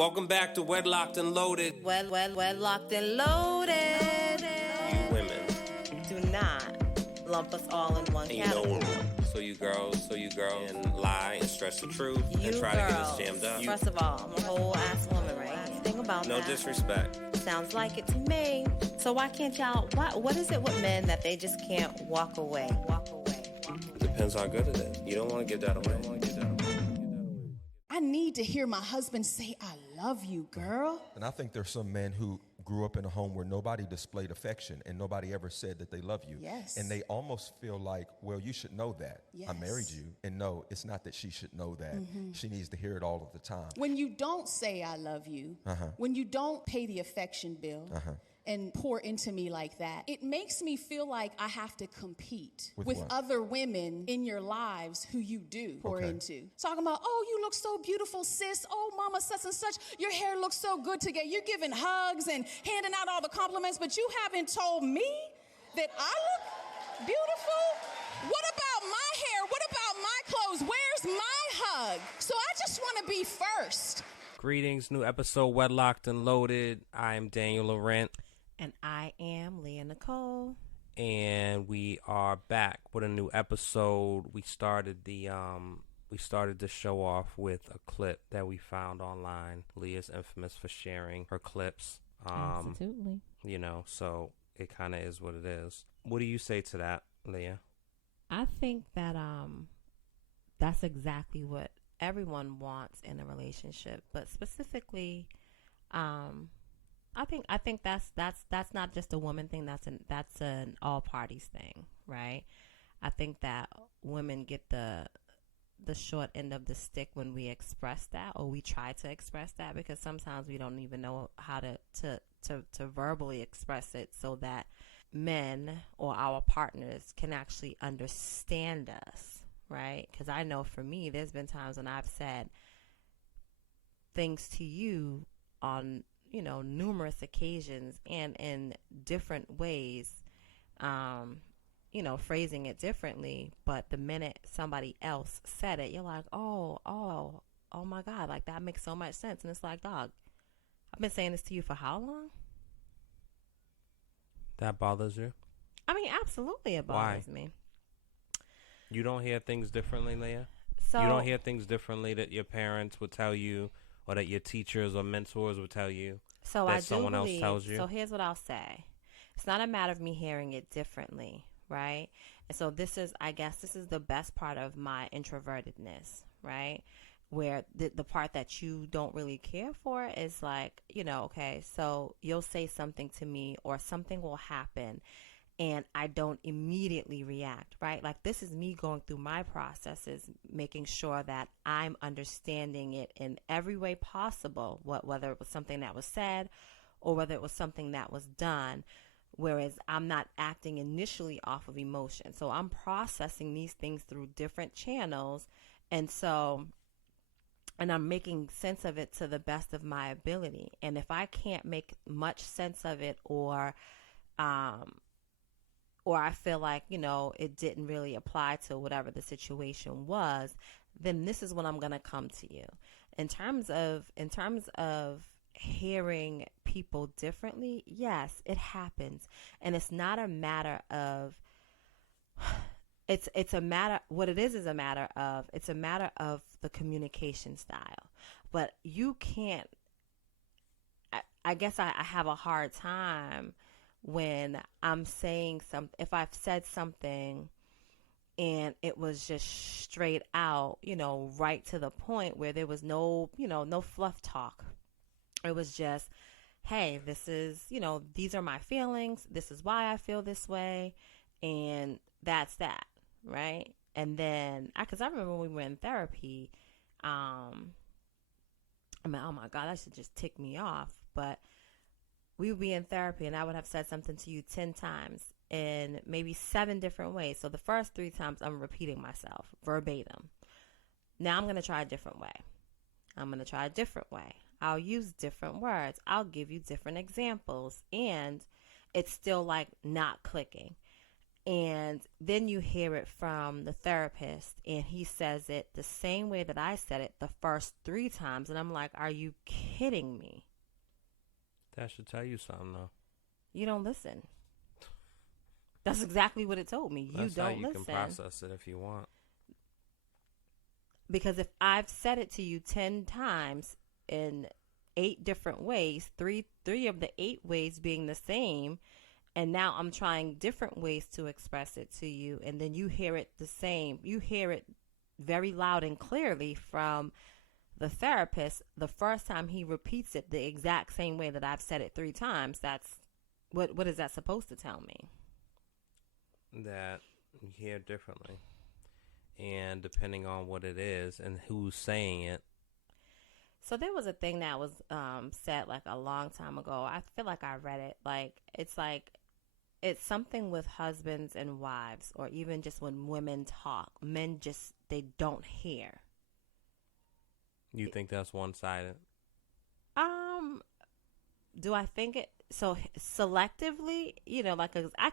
Welcome back to Wedlocked and Loaded. Wedlocked and Loaded. You women. Do not lump us all in one category. So you girls, and lie and stretch the truth You and try girls, to get us jammed up. First of all, I'm a whole ass woman, right? Think about No that. disrespect. Sounds like it to me. So why can't y'all, what is it with men that they just can't walk away? Depends how good it is. You don't want to give that away. I need to hear my husband say, I love you, girl. And I think there's some men who grew up in a home where nobody displayed affection and nobody ever said that they love you. Yes. And they almost feel like, well, you should know that. Yes. I married you. And no, it's not that she should know that. Mm-hmm. She needs to hear it all of the time. When you don't say I love you, when you don't pay the affection bill, and pour into me like that, it makes me feel like I have to compete with other women in your lives who you do pour into. Talking about, oh, you look so beautiful, sis. Oh, mama, such and such. Your hair looks so good together. You're giving hugs and handing out all the compliments, but you haven't told me that I look beautiful. What about my hair? What about my clothes? Where's my hug? So I just want to be first. Greetings, new episode Wedlocked and Loaded. I'm Daniel Laurent. And I am Leah Nicole. And we are back with a new episode. We started the show off with a clip that we found online. Leah's infamous for sharing her clips. Absolutely. You know, so it kind of is what it is. What do you say to that, Leah? I think that that's exactly what everyone wants in a relationship, but specifically, I think that's not just a woman thing. That's an all parties thing, right? I think that women get the short end of the stick when we express that, or we try to express that, because sometimes we don't even know how to verbally express it so that men or our partners can actually understand us, right? Because I know for me, there's been times when I've said things to you on, you know, numerous occasions and in different ways, you know, phrasing it differently. But the minute somebody else said it, you're like, oh my God, like that makes so much sense. And it's like, dog, I've been saying this to you for how long? That bothers you? I mean, absolutely it bothers me. You don't hear things differently, Leah? So, you don't hear things differently that your parents would tell you, or that your teachers or mentors would tell you, so that I do someone else believe, tells you? So here's what I'll say. It's not a matter of me hearing it differently, right? And so this is the best part of my introvertedness, right? Where the part that you don't really care for is like, you know, okay, so you'll say something to me or something will happen and I don't immediately react, right? Like, this is me going through my processes, making sure that I'm understanding it in every way possible, whether it was something that was said or whether it was something that was done, whereas I'm not acting initially off of emotion. So I'm processing these things through different channels, and I'm making sense of it to the best of my ability. And if I can't make much sense of it, or I feel like, you know, it didn't really apply to whatever the situation was, then this is when I'm going to come to you. In terms of hearing people differently, yes, it happens. And it's not a matter of, it's a matter of the communication style. But you can't, I guess I have a hard time when I'm saying something, if I've said something and it was just straight out, you know, right to the point, where there was no fluff talk. It was just, hey, this is, you know, these are my feelings. This is why I feel this way. And that's that. Right. And then, because I remember when we were in therapy, I mean, oh my God, that should just tick me off. But we would be in therapy and I would have said something to you 10 times in maybe 7 different ways. So the first 3 times I'm repeating myself verbatim. Now I'm going to try a different way. I'll use different words. I'll give you different examples. And it's still like not clicking. And then you hear it from the therapist, and he says it the same way that I said it the first 3 times. And I'm like, are you kidding me? That should tell you something, though. You don't listen. That's exactly what it told me. You That's don't how you listen. can process it if you want. Because if I've said it to you 10 times in 8 different ways, three of the 8 ways being the same, and now I'm trying different ways to express it to you, and then you hear it the same. You hear it very loud and clearly from the therapist. The first time he repeats it the exact same way that I've said it 3 times, that's what is that supposed to tell me? That you hear differently. And depending on what it is and who's saying it. So there was a thing that was said like a long time ago. I feel like I read it. It's something with husbands and wives, or even just when women talk. Men just, they don't hear. You think that's one-sided? Do I think it? So selectively, like I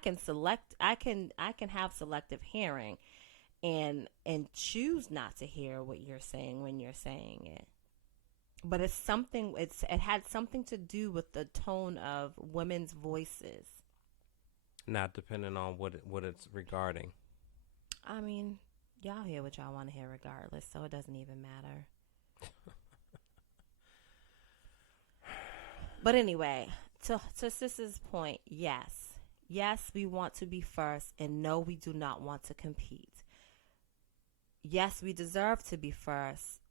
can have selective hearing and choose not to hear what you're saying when you're saying it. But it had something to do with the tone of women's voices. Not depending on what it's regarding. I mean, y'all hear what y'all want to hear regardless, so it doesn't even matter. But anyway, to Sis's point, yes, we want to be first, and no, we do not want to compete. Yes, we deserve to be first,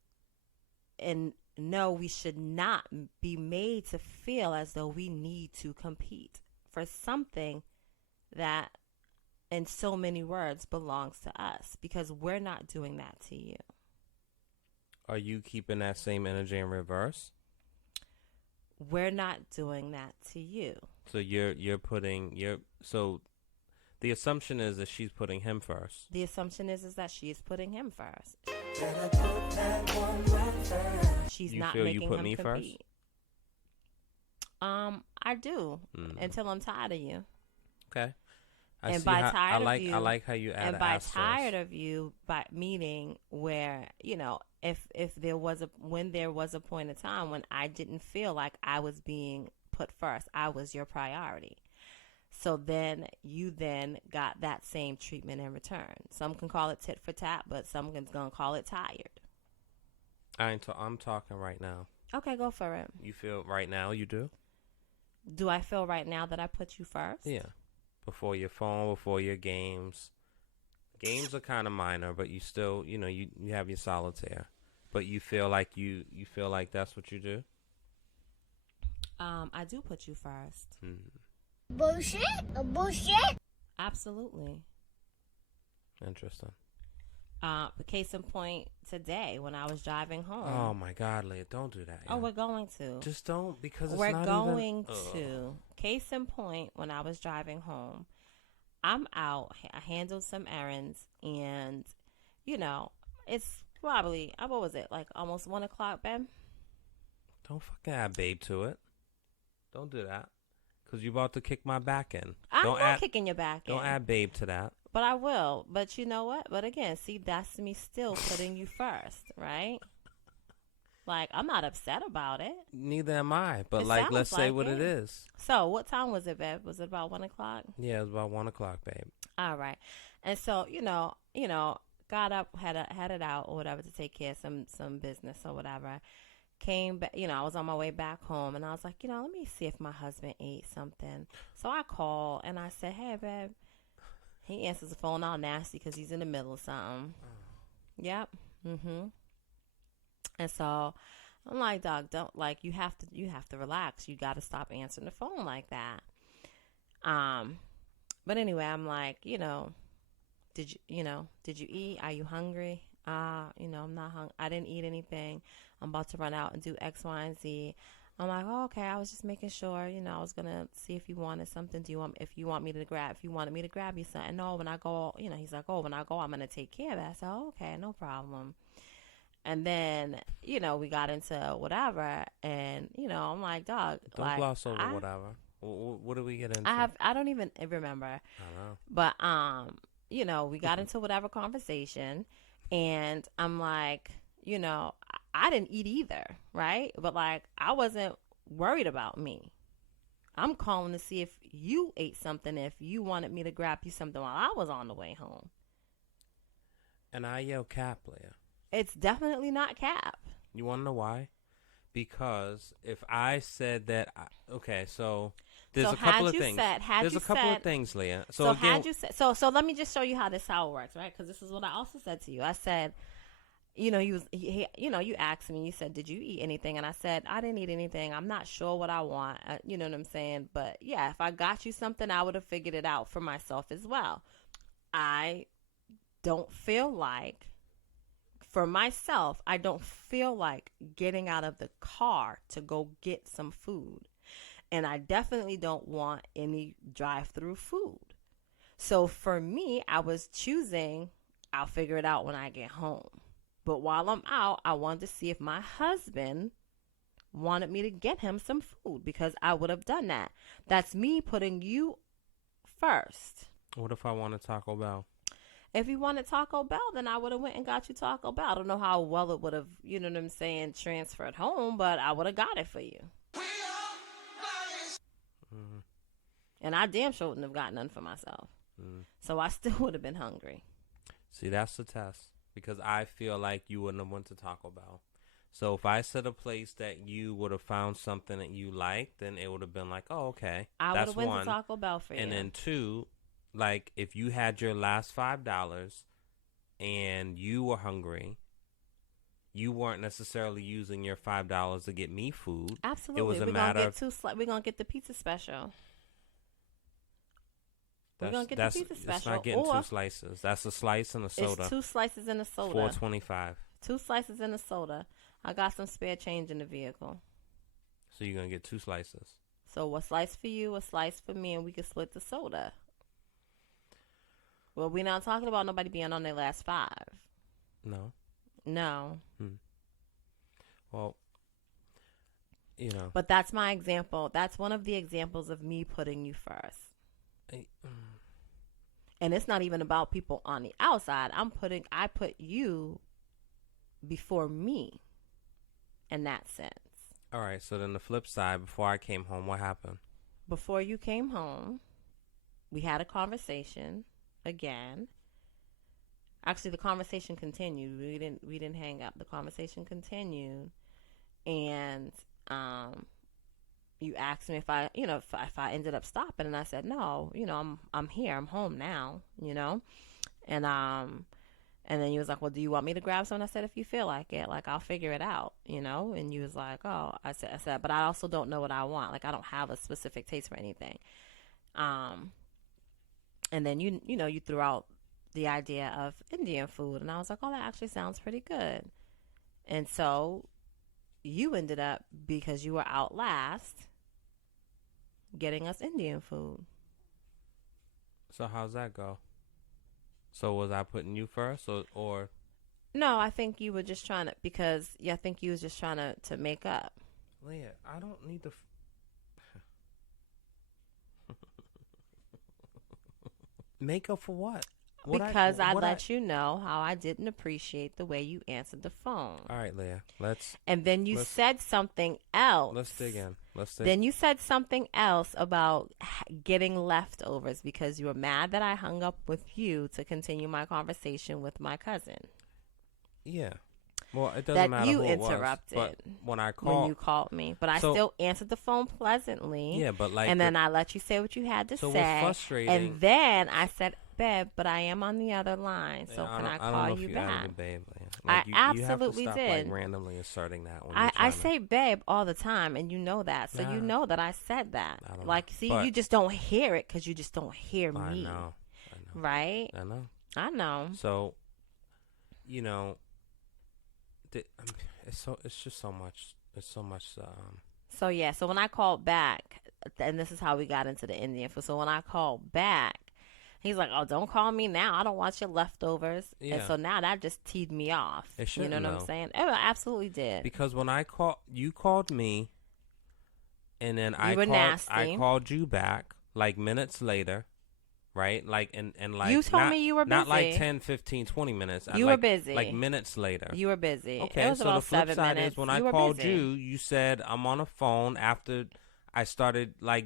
and no, we should not be made to feel as though we need to compete for something that, in so many words, belongs to us, because we're not doing that to you. Are you keeping that same energy in reverse? We're not doing that to you. So so the assumption is that she's putting him first. The assumption is that she's putting him first. She's You not feel making you put him me compete. I do, until I'm tired of you. Okay. I like how you add and an by asterisk. tired of you, by meaning where, if there was a point in time when I didn't feel like I was being put first, I was your priority. So then you got that same treatment in return. Some can call it tit for tat, but some can gonna call it tired. I'm talking right now. Okay, go for it. You feel right now you do? Do I feel right now that I put you first? Yeah. Before your phone, before your games. Games are kind of minor, but you still, you have your solitaire. But you feel like that's what you do? I do put you first. Bullshit? Absolutely. Interesting. Case in point, today when I was driving home. Oh my God, Leah, don't do that. Oh, we're going to. Just don't, because it's we're not going even, to. Case in point, when I was driving home, I'm out. I handled some errands, and it's probably, what was it, like almost 1 o'clock, babe? Don't fucking add babe to it. Don't do that, because you're about to kick my back in. I'm not kicking your back in. Don't add babe to that. But I will. But you know what? But again, see, that's me still putting you first, right? Like, I'm not upset about it. Neither am I. But It let's sounds say like what it. it is. So, what time was it, babe? Was it about 1 o'clock? Yeah, it was about 1 o'clock, babe. All right. And so, got up, headed out or whatever to take care of some business or whatever. Came back, I was on my way back home, and I was like, let me see if my husband ate something. So I called and I said, hey, babe. He answers the phone all nasty because he's in the middle of something. Yep. And so I'm like, dog, don't, like, you have to relax. You got to stop answering the phone like that. But anyway, I'm like, did you eat? Are you hungry? I'm not hungry. I didn't eat anything. I'm about to run out and do X, Y, and Z. I'm like, oh, okay. I was just making sure, I was gonna see if you wanted something. If you wanted me to grab you something. No, when I go, he's like, oh, when I go, I'm gonna take care of that. So, oh, okay, no problem. And then, we got into whatever, and I'm like, dog, Don't like, gloss over whatever. What did we get into? I don't even remember. I know. But you know, we got into whatever conversation, and I'm like, you know, I didn't eat either, right? But like, I wasn't worried about me. I'm calling to see if you ate something, if you wanted me to grab you something while I was on the way home. And I yell cap, Leah. It's definitely not cap. You want to know why? Because if I said that, okay, so there's a couple of things. There's a couple of things, Leah. So again, had you said, so let me just show you how this works, right? Because this is what I also said to you. I said, you know, you asked me, you said, did you eat anything? And I said, I didn't eat anything. I'm not sure what I want. You know what I'm saying? But yeah, if I got you something, I would have figured it out for myself as well. I don't feel like, for myself, I don't feel like getting out of the car to go get some food. And I definitely don't want any drive-through food. So for me, I was choosing, I'll figure it out when I get home. But while I'm out, I wanted to see if my husband wanted me to get him some food, because I would have done that. That's me putting you first. What if I wanted Taco Bell? If you wanted Taco Bell, then I would have went and got you Taco Bell. I don't know how well it would have, you know what I'm saying, transferred home, but I would have got it for you. Mm-hmm. And I damn sure wouldn't have gotten none for myself. Mm. So I still would have been hungry. See, that's the test. Because I feel like you wouldn't have went to Taco Bell. So if I said a place that you would have found something that you liked, then it would have been like, oh, okay. I would have went to Taco Bell for you. And then two, like if you had your last $5 and you were hungry, you weren't necessarily using your $5 to get me food. Absolutely. It was a matter of... We're going to get the pizza special. We're going to get the pizza special. It's not getting 2 slices. That's a slice and a soda. It's 2 slices and a soda. $4.25. 2 slices and a soda. I got some spare change in the vehicle. So you're going to get 2 slices. So a slice for you, a slice for me, and we can split the soda. Well, we're not talking about nobody being on their last 5. No. No. Well, you know. But that's my example. That's one of the examples of me putting you first. And it's not even about people on the outside. I put you before me in that sense. All right. So then the flip side, before I came home, what happened? Before you came home, we had a conversation again. Actually, the conversation continued. We didn't hang up. The conversation continued. And, you asked me if I ended up stopping, and I said, no, I'm here. I'm home now, and then you was like, well, do you want me to grab some? I said, if you feel like it, like, I'll figure it out, and you was like, oh, I said, but I also don't know what I want. Like, I don't have a specific taste for anything. And then you threw out the idea of Indian food, and I was like, oh, that actually sounds pretty good. And so you ended up, because you were out last, getting us Indian food. So how's that go? So was I putting you first, or? No, I think you were just trying to, because I think you was just trying to make up. Leah, I don't need to. Make up for what? Because I let you know how I didn't appreciate the way you answered the phone. All right, Leah. And then you said something else. Let's dig in. Then you said something else about getting leftovers because you were mad that I hung up with you to continue my conversation with my cousin. Yeah. Well, it doesn't matter who it was. That you interrupted when you called me. But I still answered the phone pleasantly. Yeah, but and then I let you say what you had to say. What's frustrating. And then I said, babe, but I am on the other line, so can I call you back? Added the babe, like I absolutely you have to stop, did. Like, randomly asserting that. When I say babe all the time, and you know that, so you know that I said that. Like, see, you just don't hear it because you just don't hear me. I know. Right? I know. So, it's just so much. It's so much. So yeah. So when I called back, and this is how we got into the Indian food. So when I called back, he's like, oh, don't call me now. I don't want your leftovers. Yeah. And so now that just teed me off. It shouldn't, you know what I'm saying? It absolutely did. Because when you called me, and then nasty. I called you back like minutes later, right? Like and like you told me you were busy. Not like 10, 15, 20 minutes. You were busy. Like minutes later. You were busy. Okay, it was so about the flip 7 side minutes. is when I called you, you said I'm on the phone after I started like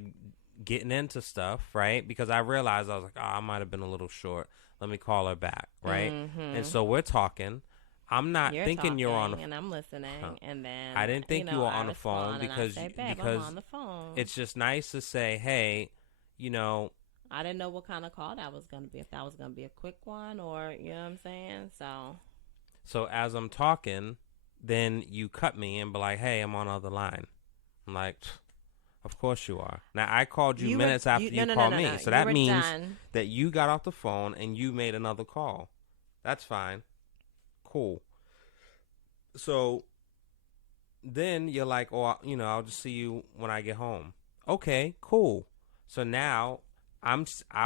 getting into stuff, right? Because I realized I was like, I might have been a little short. Let me call her back, right? Mm-hmm. And so we're talking. I'm not thinking you're on the phone. And I'm listening. And then I didn't think you were on the phone because I'm on the phone. It's just nice to say, hey, I didn't know what kind of call that was going to be. If that was going to be a quick one or, you know what I'm saying? So as I'm talking, then you cut me and be like, hey, I'm on the other line. I'm like, of course you are. Now, I called you minutes after you called me. So that means that you got off the phone and you made another call. That's fine. Cool. So then you're like, oh, I'll just see you when I get home. Okay, cool. So now I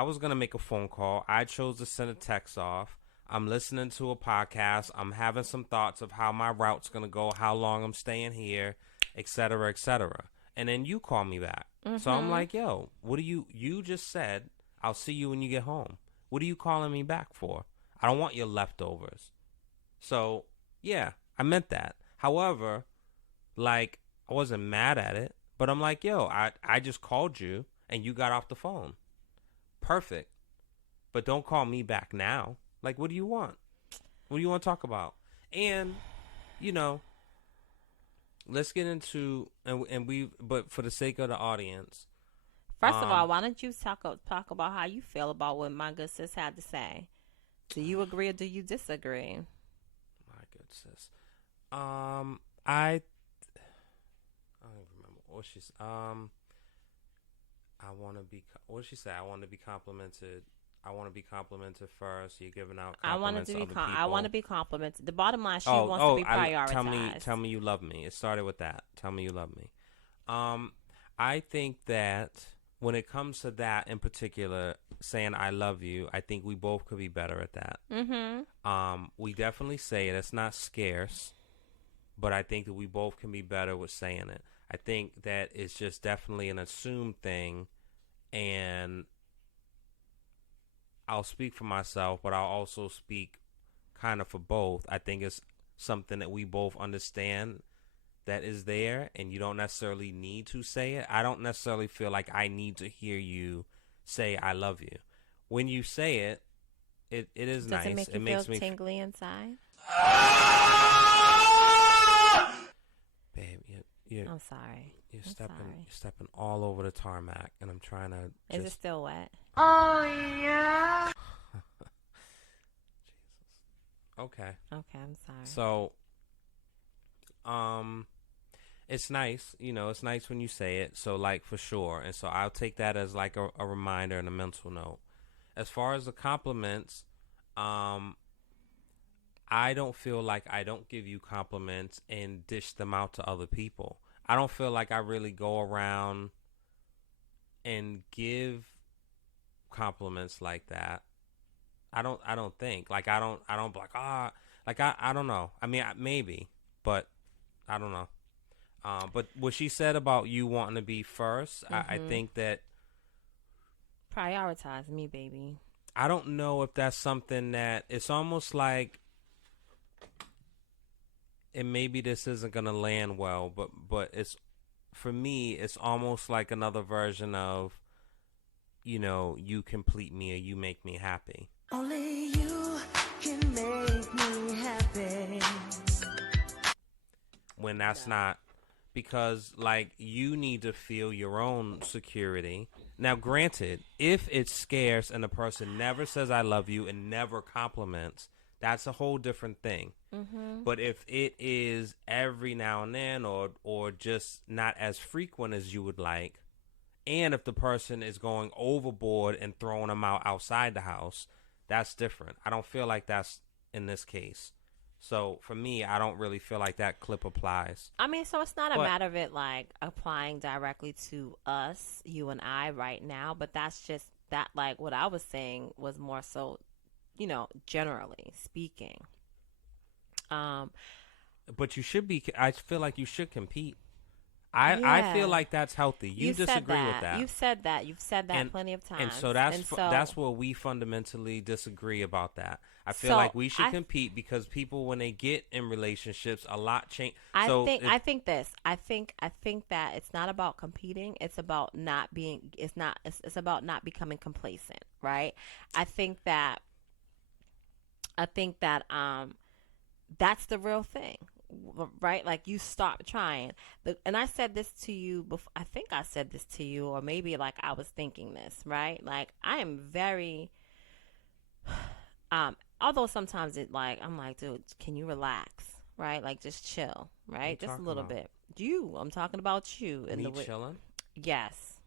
was going to make a phone call. I chose to send a text off. I'm listening to a podcast. I'm having some thoughts of how my route's going to go, how long I'm staying here, et cetera, et cetera. And then you call me back. Mm-hmm. So I'm like, yo, what do you just said, I'll see you when you get home. What are you calling me back for? I don't want your leftovers. So, yeah, I meant that. However, like, I wasn't mad at it. But I'm like, yo, I just called you and you got off the phone. Perfect. But don't call me back now. Like, what do you want? What do you want to talk about? And, let's get into but for the sake of the audience. First of all, why don't you talk about how you feel about what my good sis had to say? Do you agree or do you disagree? My good sis. I don't even remember what she's. I want to be. What did she say? I want to be complimented. I want to be complimented first. You're giving out compliments to other people. I want to be complimented. The bottom line, she wants to be prioritized. Tell me you love me. It started with that. Tell me you love me. I think that when it comes to that in particular, saying I love you, I think we both could be better at that. Mm-hmm. We definitely say it. It's not scarce, but I think that we both can be better with saying it. I think that it's just definitely an assumed thing, and I'll speak for myself, but I'll also speak kind of for both. I think it's something that we both understand that is there, and you don't necessarily need to say it. I don't necessarily feel like I need to hear you say I love you. When you say it, it is nice. Does it make you feel tingly inside? Babe, I'm sorry. You're stepping all over the tarmac, and I'm trying to. Is it still wet? Oh yeah. Jesus. Okay, I'm sorry. So, it's nice, it's nice when you say it. So, like, for sure, and so I'll take that as like a reminder and a mental note. As far as the compliments, I don't feel like I don't give you compliments and dish them out to other people. I don't feel like I really go around and give compliments like that. I don't think like I don't be like I don't know. I mean maybe, but I don't know. But what she said about you wanting to be first, mm-hmm. I think that prioritize me, baby. I don't know if that's something that it's almost like. And maybe this isn't gonna land well, but it's for me. It's almost like another version of, you complete me or you make me happy. Only you can make me happy. When that's not, because like you need to feel your own security. Now, granted, if it's scarce and the person never says I love you and never compliments, that's a whole different thing. Mm-hmm. But if it is every now and then or just not as frequent as you would like, and if the person is going overboard and throwing them out outside the house, that's different. I don't feel like that's in this case. So for me, I don't really feel like that clip applies. I mean, so it's not a matter of it like applying directly to us, you and I right now, but that's just that like what I was saying was more so, generally speaking. But you should be. I feel like you should compete. I feel like that's healthy. You disagree with that. You've said that. You've said that plenty of times. And so that's where we fundamentally disagree about that. I feel like we should compete because people, when they get in relationships, a lot change. I think that it's not about competing. It's about not being. It's about not becoming complacent, right? I think that that's the real thing, right? Like, you stop trying. And I said this to you before. I think I said this to you, or maybe like I was thinking this, right? Like, I am very. Although sometimes I'm like, dude, can you relax, right? Like, just chill, right? Just a little bit. I'm talking about you. Me chilling? Yes.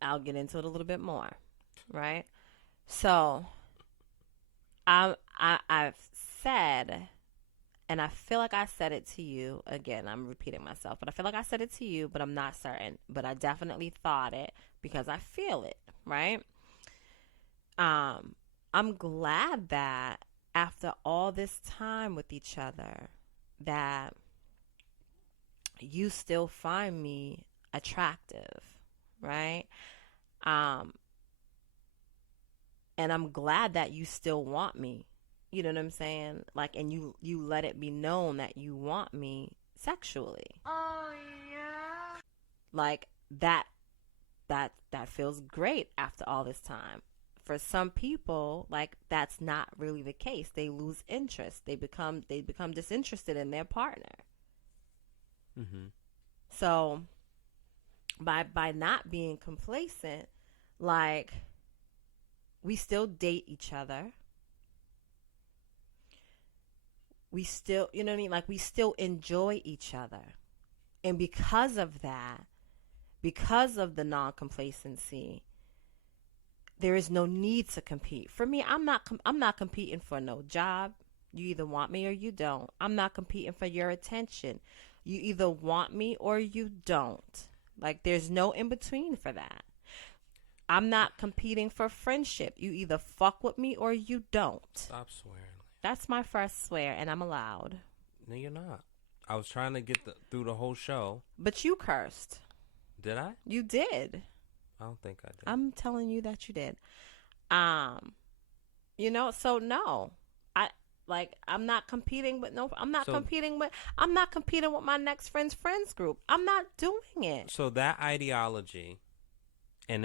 I'll get into it a little bit more, right? So, I've said, and I feel like I said it to you, again, I'm repeating myself, but I feel like I said it to you, but I'm not certain. But I definitely thought it because I feel it, right? I'm glad that after all this time with each other, that you still find me attractive, right? And I'm glad that you still want me. You know what I'm saying? Like, and you let it be known that you want me sexually. Oh yeah. Like, that feels great after all this time. For some people, like, that's not really the case. They lose interest. They become disinterested in their partner. Mm-hmm. So by not being complacent, like, we still date each other. We still, you know what I mean? Like, we still enjoy each other. And because of that, because of the non-complacency, there is no need to compete. For me, I'm not competing for no job. You either want me or you don't. I'm not competing for your attention. You either want me or you don't. Like, there's no in between for that. I'm not competing for friendship. You either fuck with me or you don't. Stop swearing. That's my first swear, and I'm allowed. No, you're not. I was trying to get through the whole show. But you cursed. Did I? You did. I don't think I did. I'm telling you that you did. So no. I'm not competing with competing with my next friend's friends group. I'm not doing it. So that ideology, and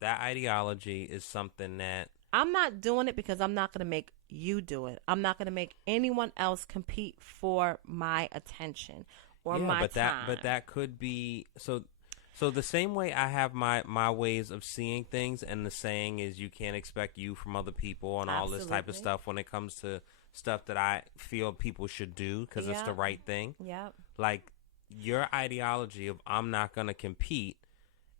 that ideology is something that I'm not doing it because I'm not going to make you do it. I'm not going to make anyone else compete for my attention or my time. But that could be so the same way I have my ways of seeing things, and the saying is you can't expect you from other people and all this type of stuff when it comes to stuff that I feel people should do because it's the right thing. Yeah. Like, your ideology of I'm not going to compete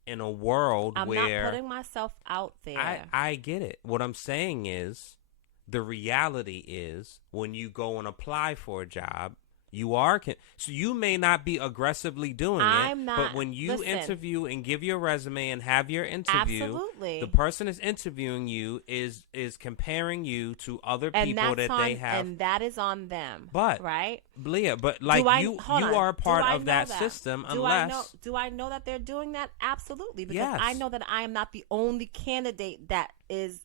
in a world I'm where not putting myself out there. I get it. What I'm saying is the reality is when you go and apply for a job, you are so you may not be aggressively doing but when you interview and give your resume and have your interview, the person is interviewing you is comparing you to other people that they have, and that is on them. But right, Leah, but like you are a part of that system. Do I know that they're doing that? Absolutely, because I know that I am not the only candidate that is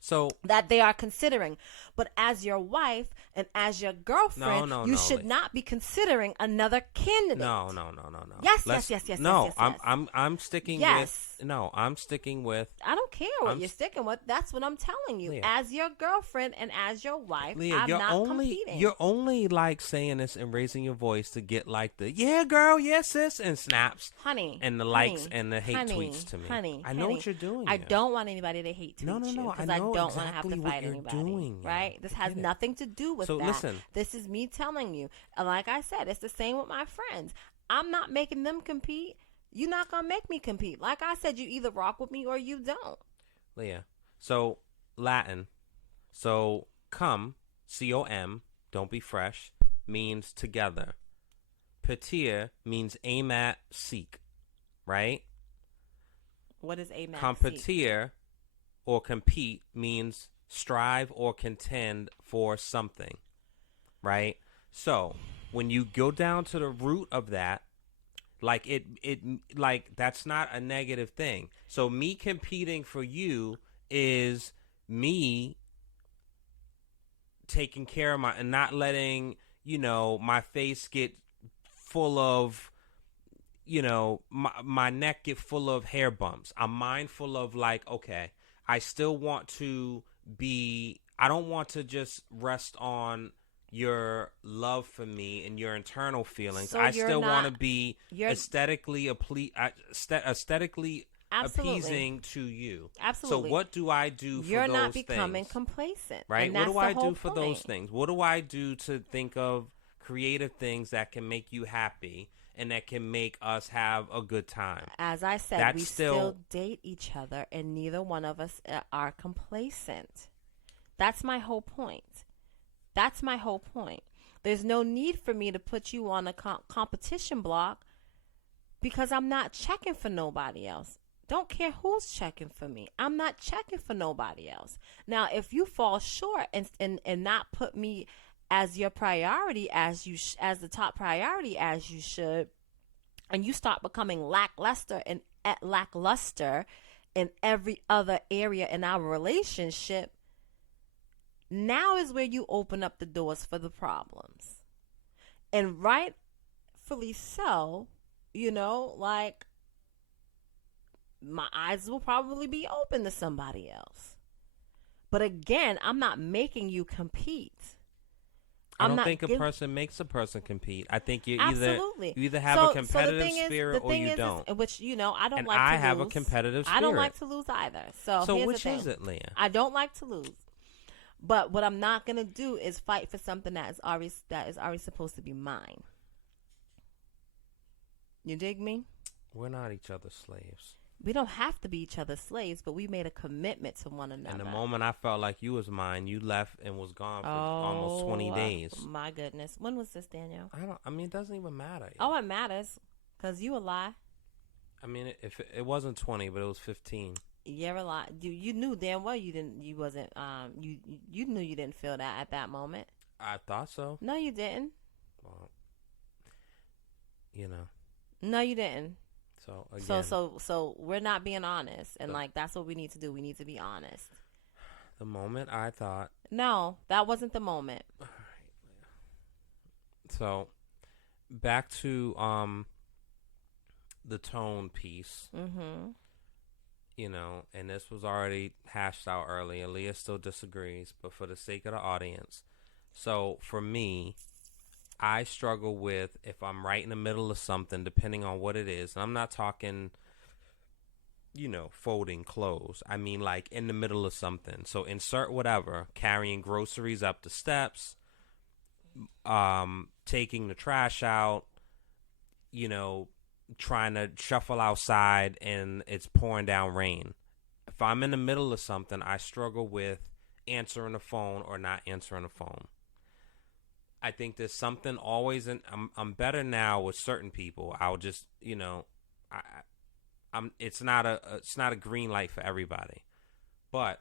so that they are considering. But as your wife and as your girlfriend, you should not be considering another candidate. No. Yes. No, yes. I'm sticking I'm sticking with. I don't care what you're sticking with. That's what I'm telling you. Leah, as your girlfriend and as your wife, Leah, I'm not competing. You're only like saying this and raising your voice to get like the yeah girl, yes sis, and snaps, honey, and the likes and the hate tweets to me. Honey, I know what you're doing. I don't want anybody to hate tweet you because I don't want to have to fight anybody. Doing, right? This has nothing to do with that. Listen. This is me telling you. Like I said, it's the same with my friends. I'm not making them compete. You're not going to make me compete. Like I said, you either rock with me or you don't. Leah. So, Latin. So, come, C-O-M, don't be fresh, means together. Petir means aim at, seek. Right? What is aim at, Competir or compete means strive or contend for something. Right? So, when you go down to the root of that, like like that's not a negative thing. So me competing for you is me taking care of and not letting, my face get full of, my neck get full of hair bumps. I'm mindful of like, okay, I still want to I don't want to just rest on your love for me and your internal feelings. So I still want to be aesthetically appeasing to you. Absolutely. So what do I do for those things? You're not becoming complacent. Right? What do I do for those things? What do I do to think of creative things that can make you happy and that can make us have a good time? As I said, we still date each other and neither one of us are complacent. That's my whole point. There's no need for me to put you on a competition block because I'm not checking for nobody else. Don't care who's checking for me. I'm not checking for nobody else. Now, if you fall short and not put me as your priority, as the top priority as you should, and you start becoming lackluster in every other area in our relationship, now is where you open up the doors for the problems. And rightfully so, like my eyes will probably be open to somebody else. But again, I'm not making you compete. I don't think a person makes a person compete. I think you either have a competitive spirit or you don't. Which, I don't like to lose. And I have a competitive spirit. I don't like to lose either. So which is it, Leah? I don't like to lose. But what I'm not going to do is fight for something that is already supposed to be mine. You dig me? We're not each other's slaves. We don't have to be each other's slaves, but we made a commitment to one another. And the moment I felt like you was mine, you left and was gone for almost 20 days. My goodness. When was this, Daniel? It doesn't even matter. Oh, it matters. Because you a lie. I mean, if it wasn't 20, but it was 15. You're a lie. You knew damn well you knew you didn't feel that at that moment. I thought so. No, you didn't. Well, No, you didn't. So again, so we're not being honest, and that's what we need to do. We need to be honest. The moment I thought. No, that wasn't the moment. All right. So, back to the tone piece. Mm-hmm. And this was already hashed out early, and Leah still disagrees, but for the sake of the audience. So, for me, I struggle with if I'm right in the middle of something, depending on what it is. And I'm not talking, folding clothes. I mean, like in the middle of something. So insert whatever, carrying groceries up the steps, taking the trash out, trying to shuffle outside and it's pouring down rain. If I'm in the middle of something, I struggle with answering the phone or not answering the phone. I think there's something always I'm better now with certain people. I'll just, it's not a green light for everybody. But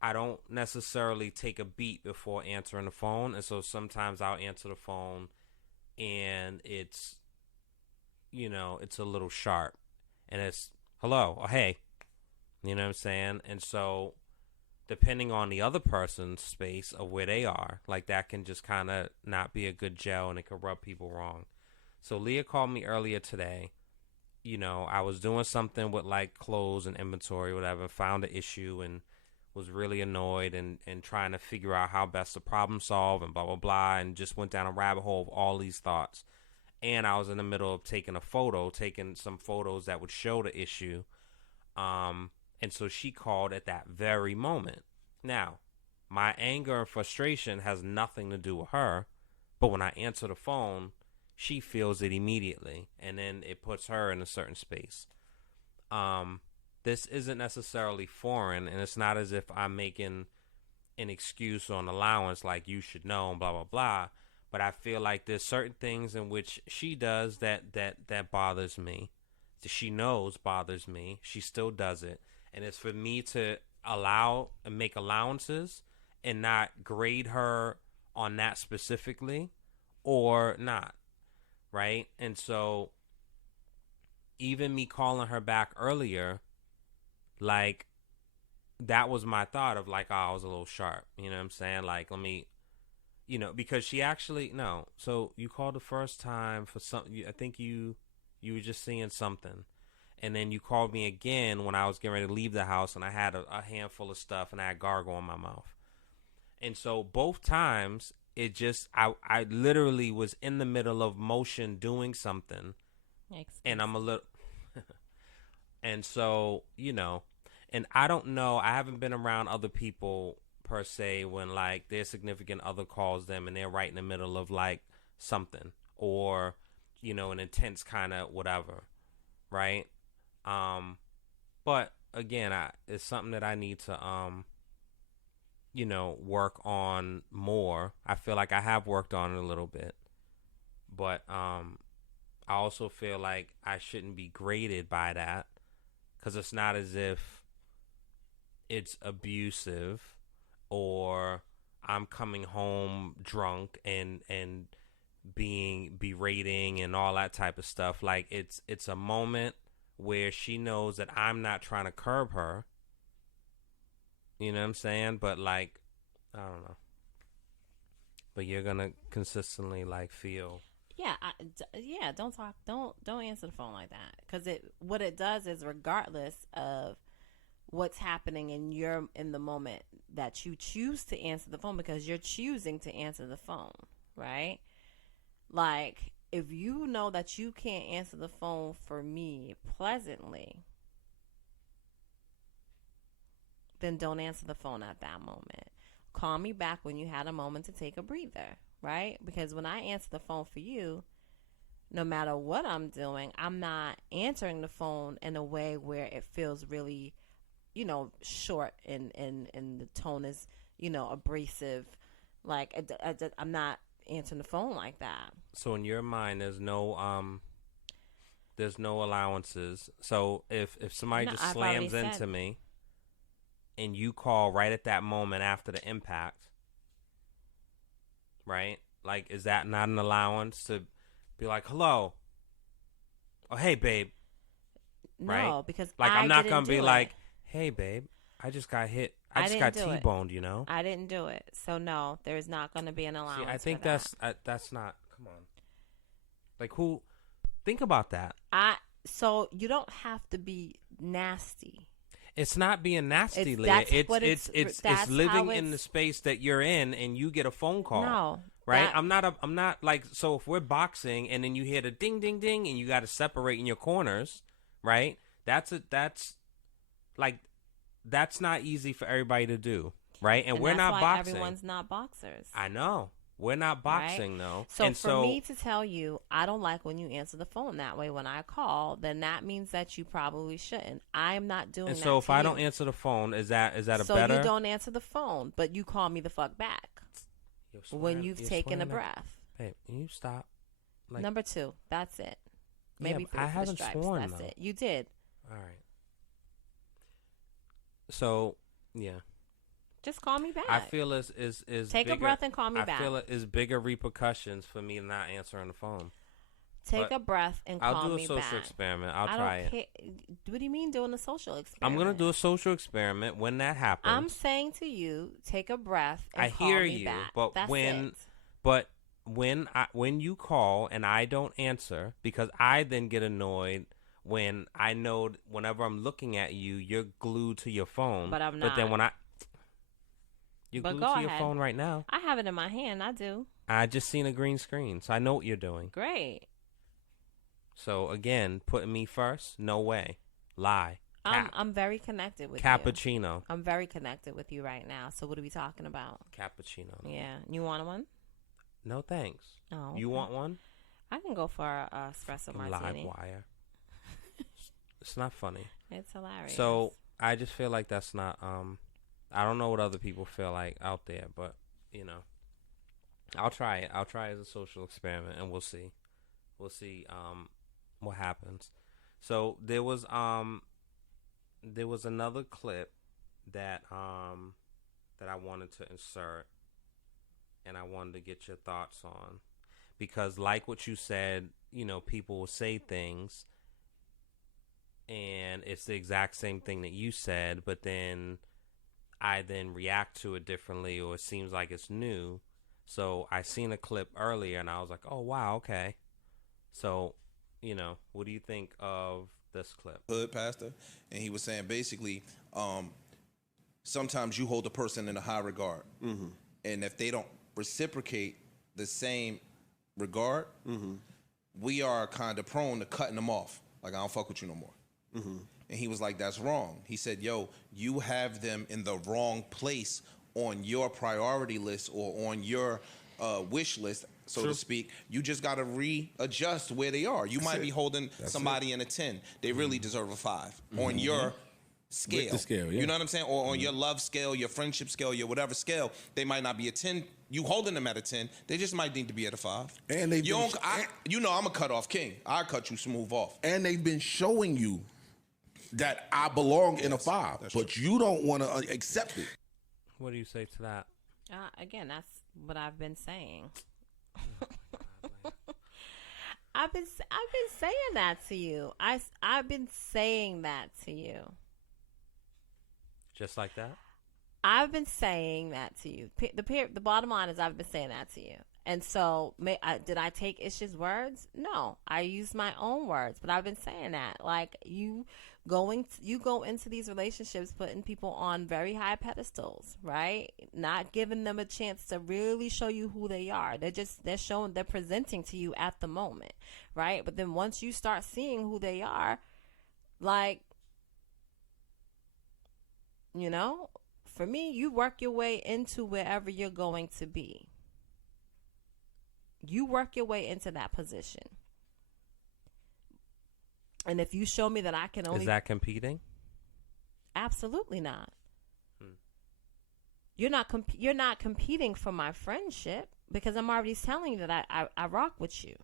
I don't necessarily take a beat before answering the phone, and so sometimes I'll answer the phone and it's it's a little sharp and it's hello or hey. You know what I'm saying? And so depending on the other person's space of where they are, like that can just kind of not be a good gel and it could rub people wrong. So Leah called me earlier today. I was doing something with like clothes and inventory, whatever, found an issue and was really annoyed and trying to figure out how best to problem solve and blah, blah, blah, and just went down a rabbit hole of all these thoughts. And I was in the middle of taking some photos that would show the issue. And so she called at that very moment. Now, my anger and frustration has nothing to do with her, but when I answer the phone, she feels it immediately, and then it puts her in a certain space. This isn't necessarily foreign, and it's not as if I'm making an excuse or an allowance like you should know and blah, blah, blah, but I feel like there's certain things in which she does that bothers me. That she knows bothers me. She still does it. And it's for me to allow and make allowances and not grade her on that specifically or not, right? And so even me calling her back earlier, like, that was my thought of like, oh, I was a little sharp. You know what I'm saying? Like, let me, because she actually, no. So you called the first time for something. I think you were just seeing something. And then you called me again when I was getting ready to leave the house and I had a handful of stuff and I had gargle in my mouth. And so both times, it just, I literally was in the middle of motion doing something. And I'm a little, and so, and I don't know, I haven't been around other people per se when like their significant other calls them and they're right in the middle of like something or, an intense kind of whatever, right? But again, it's something that I need to, work on more. I feel like I have worked on it a little bit, but, I also feel like I shouldn't be graded by that because it's not as if it's abusive or I'm coming home drunk and being berating and all that type of stuff. Like it's a moment where she knows that I'm not trying to curb her. You know what I'm saying? But like, I don't know. But you're going to consistently like feel... Yeah, don't talk. Don't answer the phone like that because what it does is regardless of what's happening in the moment that you choose to answer the phone because you're choosing to answer the phone, right? Like if you know that you can't answer the phone for me pleasantly, then don't answer the phone at that moment. Call me back when you had a moment to take a breather. Right? Because when I answer the phone for you, no matter what I'm doing, I'm not answering the phone in a way where it feels really, short and the tone is, abrasive. Like, I'm not answering the phone like that. So in your mind, there's no allowances. So if somebody just slams into me and you call right at that moment after the impact, right? Like, is that not an allowance to be like, hello? Oh, hey, babe. No, right? Because like, I'm not going to be it. like, hey, babe, I just got hit. I just got T-boned, I didn't do it. So, no, there's not going to be an allowance. See, I think for that's not, come on. Like, think about that. So, you don't have to be nasty. It's not being nasty, Leah. It's living in the space that you're in, and you get a phone call. No, right. I'm not like, so if we're boxing and then you hear the ding, ding, ding, and you got to separate in your corners, right? That's not easy for everybody to do, right? And we're not boxing. Everyone's not boxers. I know. We're not boxing, though. So for me to tell you, I don't like when you answer the phone that way when I call, then that means that you probably shouldn't. I am not doing that. And so if I don't answer the phone, is that a better? So you don't answer the phone, but you call me the fuck back when you've taken a breath. Hey, you stop. Like, Number 2, that's it. Maybe I haven't sworn. That's it. You did. All right. So yeah. Just call me back. I feel is take bigger, a breath and call me back. I feel it is bigger repercussions for me not answering the phone. Take a breath and call me back. I'll do a social experiment. I'll try it. What do you mean doing a social experiment? I'm going to do a social experiment when that happens. I'm saying to you, take a breath and call me back. But that's when you call and I don't answer, because I then get annoyed when I know whenever I'm looking at you, you're glued to your phone. But I'm not. But then when you're glued to your phone right now. I have it in my hand. I do. I just seen a green screen, so I know what you're doing. Great. So again, putting me first? No way. Lie. I'm very connected with Cappuccino. you. I'm very connected with you right now. So what are we talking about? Cappuccino. Yeah. You want one? No thanks. Oh. Okay. You want one? I can go for a espresso martini. Live wire. It's not funny. It's hilarious. So I just feel like that's not I don't know what other people feel like out there, but I'll try it. I'll try it as a social experiment and we'll see. We'll see what happens. So there was another clip that I wanted to insert and I wanted to get your thoughts on because like what you said, you know, people will say things and it's the exact same thing that you said, but then I then react to it differently, or it seems like it's new. So I seen a clip earlier and I was like, oh wow, okay. So, you know, what do you think of this clip? Hood pastor, and he was saying basically, sometimes you hold a person in a high regard, and if they don't reciprocate the same regard, we are kind of prone to cutting them off. Like, I don't fuck with you no more. And he was like, that's wrong. He said, yo, you have them in the wrong place on your priority list or on your wish list, so to speak. You just got to readjust where they are. You might be holding somebody in a 10. They really deserve a 5 on your scale. The scale, yeah. You know what I'm saying? Or on your love scale, your friendship scale, your whatever scale, they might not be a 10. You holding them at a 10, they just might need to be at a 5. And they've you know I'm a cut-off king. I cut you smooth off. And they've been showing you that I belong in a 5, but you don't want to accept it. What do you say to that? Again, that's what I've been saying. I've been saying that to you. I've been saying that to you. Just like that? I've been saying that to you. The bottom line is I've been saying that to you. And so, did I take Ish's words? No, I used my own words, but I've been saying that. Like, you go into these relationships putting people on very high pedestals, right? Not giving them a chance to really show you who they are. They're presenting to you at the moment, right? But then once you start seeing who they are, like, you know, for me, you work your way into wherever you're going to be. You work your way into that position. And if you show me that I can only... Is that competing? Absolutely not. You're not competing for my friendship, because I'm already telling you that I rock with you.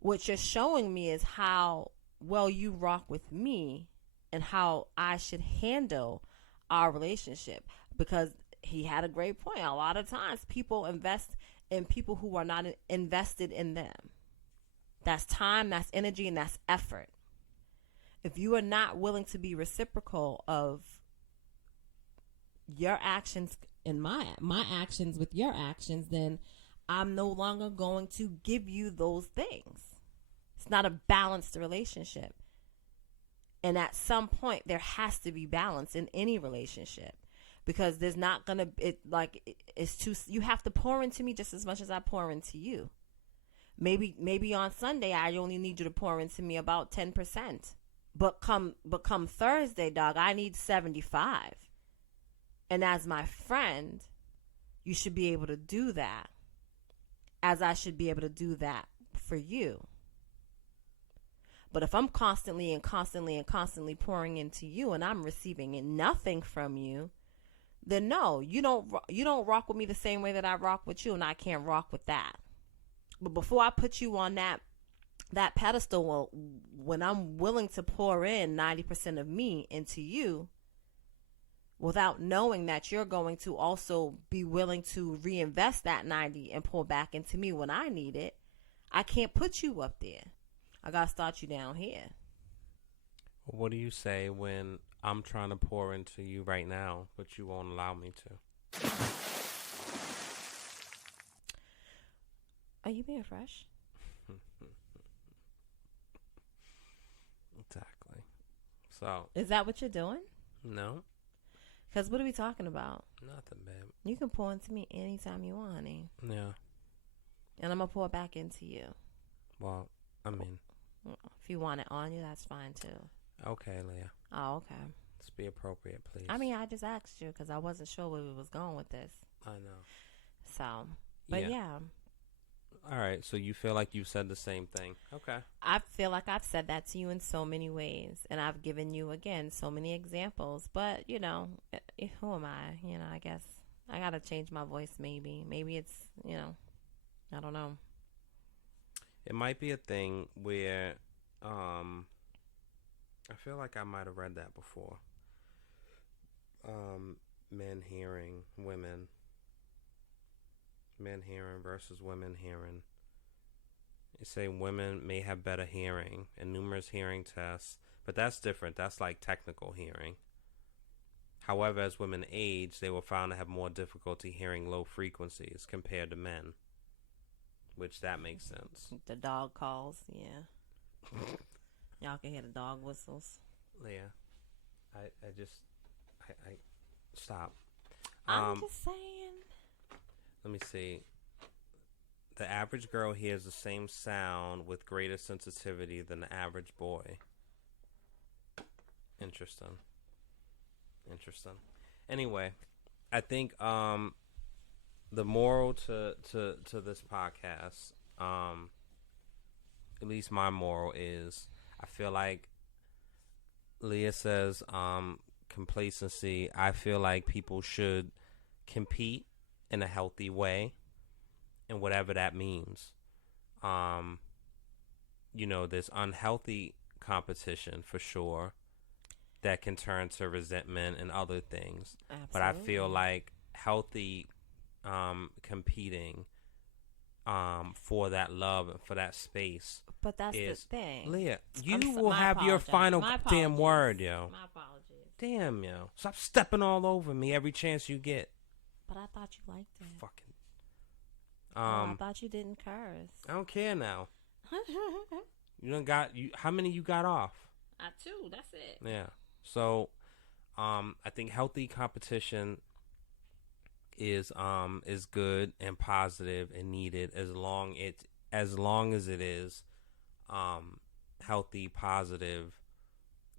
What you're showing me is how well you rock with me and how I should handle our relationship. Because he had a great point. A lot of times people invest in people who are not invested in them. That's time, that's energy, and that's effort. If you are not willing to be reciprocal of your actions and my actions with your actions, then I'm no longer going to give you those things. It's not a balanced relationship. And at some point, there has to be balance in any relationship. Because there's not going to, you have to pour into me just as much as I pour into you. Maybe on Sunday, I only need you to pour into me about 10%. But come Thursday, dog, I need 75. And as my friend, you should be able to do that. As I should be able to do that for you. But if I'm constantly pouring into you and I'm receiving nothing from you, then no, you don't rock with me the same way that I rock with you, and I can't rock with that. But before I put you on that pedestal, when I'm willing to pour in 90% of me into you, without knowing that you're going to also be willing to reinvest that 90 and pour back into me when I need it, I can't put you up there. I gotta start you down here. What do you say when I'm trying to pour into you right now, but you won't allow me to? Are you being fresh? Exactly. So. Is that what you're doing? No. Because what are we talking about? Nothing, babe. You can pour into me anytime you want, honey. Yeah. And I'm going to pour back into you. Well, I mean. If you want it on you, that's fine, too. Okay, Leah. Oh, okay. Let's be appropriate, please. I mean, I just asked you because I wasn't sure where we was going with this. I know. So, but yeah. All right, so you feel like you've said the same thing. Okay. I feel like I've said that to you in so many ways, and I've given you, again, so many examples. But, you know, who am I? You know, I guess I got to change my voice maybe. Maybe it's, you know, I don't know. It might be a thing where I feel like I might have read that before. Men hearing women Men hearing versus women hearing. They say women may have better hearing in numerous hearing tests, but that's different. That's like technical hearing. However, as women age, they were found to have more difficulty hearing low frequencies compared to men, which that makes sense. The dog calls, yeah. Y'all can hear the dog whistles. Leah, I stop. I'm just saying. Let me see. The average girl hears the same sound with greater sensitivity than the average boy. Interesting. Anyway, I think the moral to this podcast, at least my moral is, I feel like Leah says complacency. I feel like people should compete in a healthy way, and whatever that means. There's unhealthy competition for sure that can turn to resentment and other things. Absolutely. But I feel like healthy competing for that love and for that space. But that's the thing. Leah, you will have your final damn word, yo. My apologies. Damn, yo. Stop stepping all over me every chance you get. But I thought you liked it. Fucking. I thought you didn't curse. I don't care now. How many you got off? 2. That's it. Yeah. So, I think healthy competition is good and positive and needed as long as it is healthy, positive,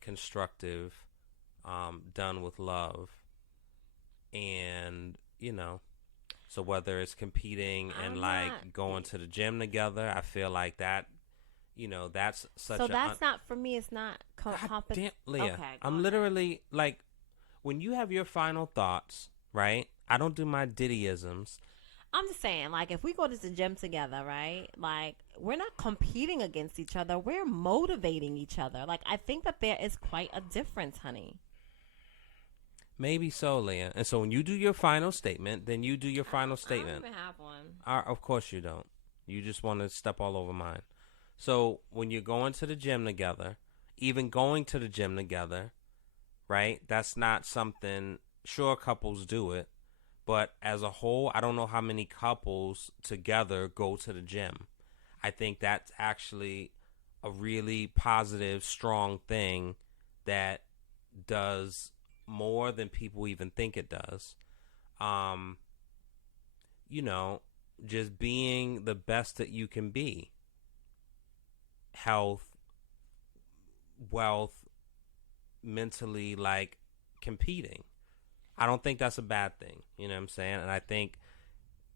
constructive, done with love, and so whether it's competing and going to the gym together, I feel like that. That's such. So that's not for me. It's not competition. Leah, Okay, I'm literally like, when you have your final thoughts, right? I don't do my Diddyisms. I'm just saying, like, if we go to the gym together, right? Like, we're not competing against each other. We're motivating each other. Like, I think that there is quite a difference, honey. Maybe so, Leah. And so when you do your final statement, then you do your final statement. I don't even have one. Of course you don't. You just want to step all over mine. So when you're going to the gym together, even going to the gym together, right? That's not something, sure, couples do it. But as a whole, I don't know how many couples together go to the gym. I think that's actually a really positive, strong thing that does more than people even think it does. Just being the best that you can be. Health, wealth, mentally, like, competing. I don't think that's a bad thing. You know what I'm saying? And I think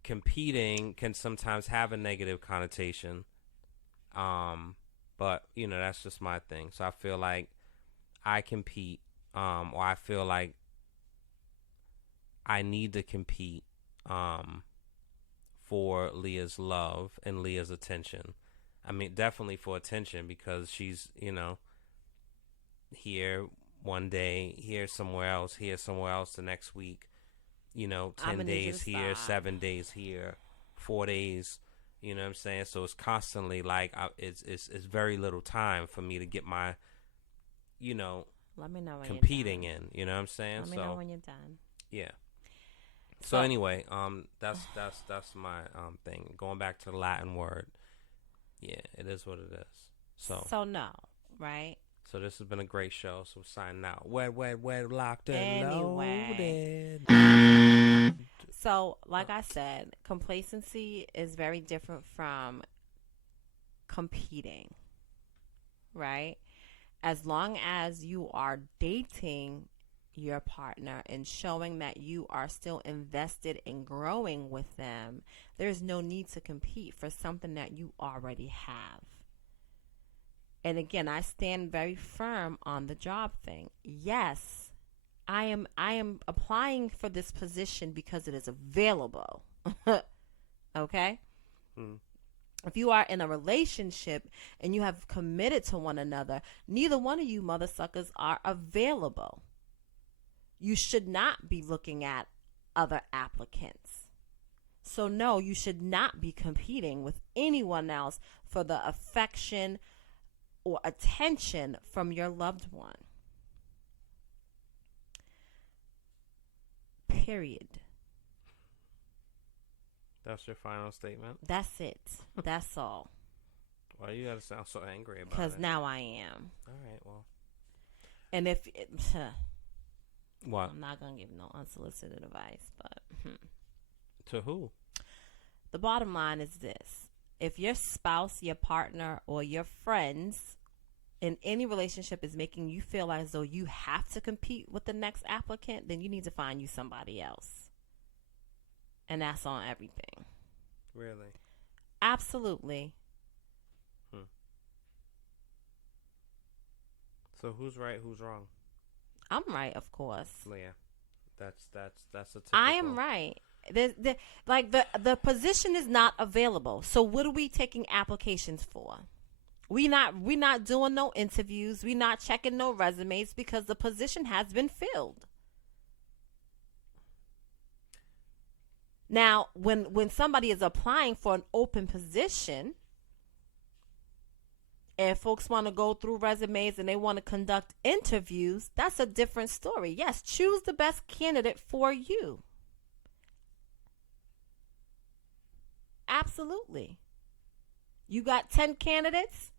competing can sometimes have a negative connotation. But, that's just my thing. So I feel like I compete, or I feel like I need to compete for Leah's love and Leah's attention. I mean, definitely for attention, because she's, here one day, here somewhere else the next week, 10 days here, 7 days here, 4 days, you know what I'm saying? So it's constantly like, it's very little time for me to get my, let me know when competing you're done. in, you know what I'm saying? Let me know when you're done. Yeah. So anyway, that's my thing. Going back to the Latin word. Yeah, it is what it is. So no, right? So this has been a great show. So signing out. WEDLock anyway. loaded. So, like I said, complacency is very different from competing, right? As long as you are dating your partner and showing that you are still invested in growing with them, there's no need to compete for something that you already have. And again, I stand very firm on the job thing. Yes, I am applying for this position because it is available. Okay? If you are in a relationship and you have committed to one another, neither one of you mother suckers are available. You should not be looking at other applicants. So no, you should not be competing with anyone else for the affection or attention from your loved one. Period. That's your final statement? That's it. That's all. Why you gotta sound so angry about it? Because now I am. All right, well. And if... What? I'm not going to give no unsolicited advice, but... To who? The bottom line is this. If your spouse, your partner, or your friends in any relationship is making you feel as though you have to compete with the next applicant, then you need to find you somebody else. And that's on everything. Really? Absolutely. So who's right, who's wrong? I'm right, of course. Yeah. That's a typical... I am right. The position is not available. So what are we taking applications for? We not doing no interviews. We not checking no resumes because the position has been filled. Now, when somebody is applying for an open position and folks want to go through resumes and they want to conduct interviews, that's a different story. Yes, choose the best candidate for you. Absolutely. You got 10 candidates.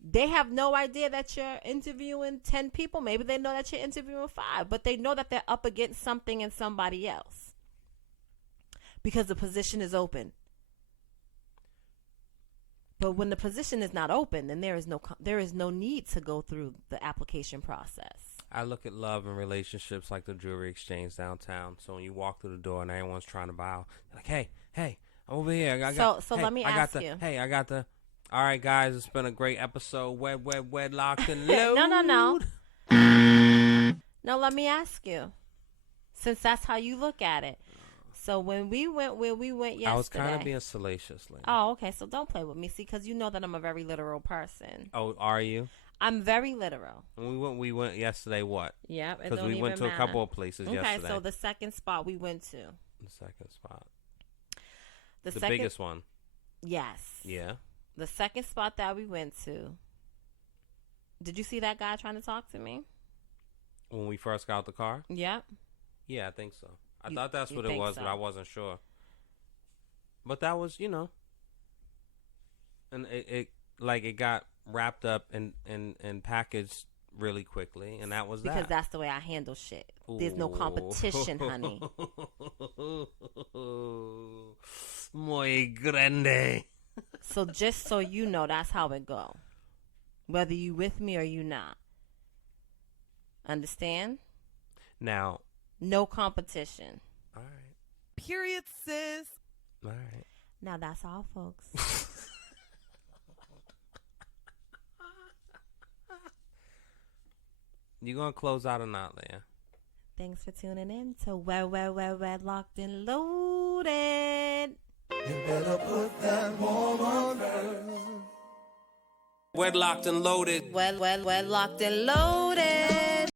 They have no idea that you're interviewing 10 people. Maybe they know that you're interviewing 5, but they know that they're up against something and somebody else because the position is open. But when the position is not open, then there is no need to go through the application process. I look at love and relationships like the jewelry exchange downtown. So when you walk through the door and everyone's trying to buy, like, hey, I'm over here. Let me ask you. Hey, I got the. All right, guys, it's been a great episode. Wedlocked and loaded. No. No, let me ask you. Since that's how you look at it. So when we went yesterday. I was kind of being salacious. Oh, okay. So don't play with me. See, because you know that I'm a very literal person. Oh, are you? I'm very literal. When we went yesterday, what? Yeah, because we went to a couple of places yesterday. Okay, so the second spot we went to. The second spot. The biggest one. Yes. Yeah. The second spot that we went to. Did you see that guy trying to talk to me? When we first got out the car? Yep. Yeah, I think so. I thought that's what it was, so? But I wasn't sure. But that was, and it got wrapped up and packaged really quickly, and that was because that's the way I handle shit. There's no competition, honey. Muy grande. So just so you know, that's how it go. Whether you with me or you not. Understand? Now. No competition. All right. Period, sis. All right. Now that's all, folks. You gonna close out or not, Leah? Thanks for tuning in to Wedlocked and Loaded. You better put that woman first. Wedlocked and Loaded. Wedlocked and Loaded.